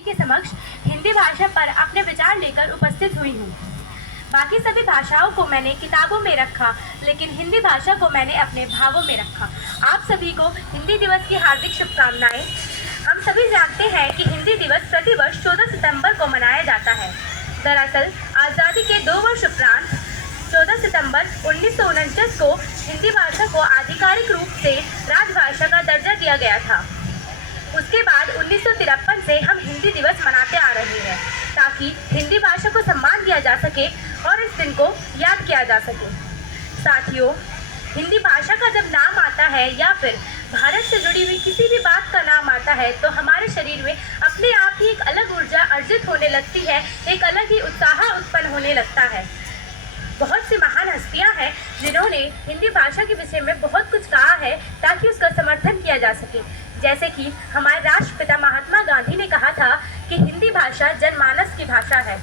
के समक्ष हिंदी भाषा पर अपने विचार लेकर उपस्थित हुई हूँ। बाकी सभी भाषाओं को मैंने किताबों में रखा, लेकिन हिंदी भाषा को मैंने अपने भावों में रखा। आप सभी को हिंदी दिवस की हार्दिक शुभकामनाएं। हम सभी जानते हैं कि हिंदी दिवस प्रतिवर्ष 14 सितंबर को मनाया जाता है। दरअसल आज़ादी के 2 वर्ष उपरांत 14 सितंबर 1949 को हिंदी भाषा को आधिकारिक रूप से राजभाषा का दर्जा दिया गया था। उसके बाद 1953 से हम हिंदी दिवस मनाते आ रहे हैं ताकि हिंदी भाषा को सम्मान दिया जा सके और इस दिन को याद किया जा सके। साथियों, हिंदी भाषा का जब नाम आता है या फिर भारत से जुड़ी हुई किसी भी बात का नाम आता है तो हमारे शरीर में अपने आप ही एक अलग ऊर्जा अर्जित होने लगती है, एक अलग ही उत्साह उत्पन्न होने लगता है। बहुत सी महान हस्तियां हैं जिन्होंने हिंदी भाषा के विषय में बहुत कुछ कहा है ताकि उसका समर्थन किया जा सके। जैसे कि हमारे राष्ट्रपिता महात्मा गांधी ने कहा था कि हिंदी भाषा जनमानस की भाषा है।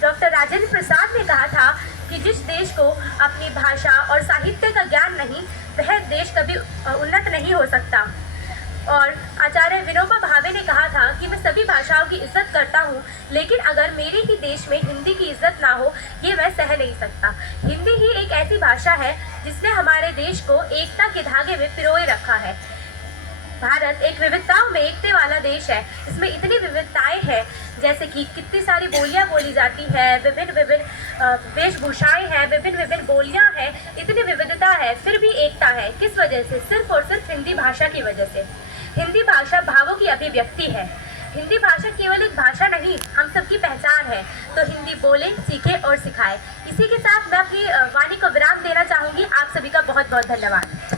डॉक्टर राजेंद्र प्रसाद ने कहा था कि जिस देश को अपनी भाषा और साहित्य का ज्ञान नहीं, वह देश कभी उन्नत नहीं हो सकता। और आचार्य विनोबा भावे ने कहा था कि मैं सभी भाषाओं की इज्जत करता हूँ, लेकिन अगर मेरे ही देश में हिंदी की इज्जत ना हो, ये मैं सह नहीं सकता। हिंदी ही एक ऐसी भाषा है जिसने हमारे देश को एकता के धागे में पिरोए रखा है। भारत एक विविधताओं में एकता वाला देश है। इसमें इतनी विविधताएं हैं, जैसे कि कितनी सारी बोलियां बोली जाती है, विभिन्न वेशभूषाएं हैं, विभिन्न बोलियां हैं, इतनी विविधता है, फिर भी एकता है। किस वजह से? सिर्फ और सिर्फ हिंदी भाषा की वजह से। हिंदी भाषा भावों की अभिव्यक्ति है। हिंदी भाषा केवल एक भाषा नहीं, हम सबकी पहचान है। तो हिंदी बोलें, सीखें और सिखाएं। इसी के साथ मैं अपनी वाणी को विराम देना चाहूँगी। आप सभी का बहुत बहुत धन्यवाद।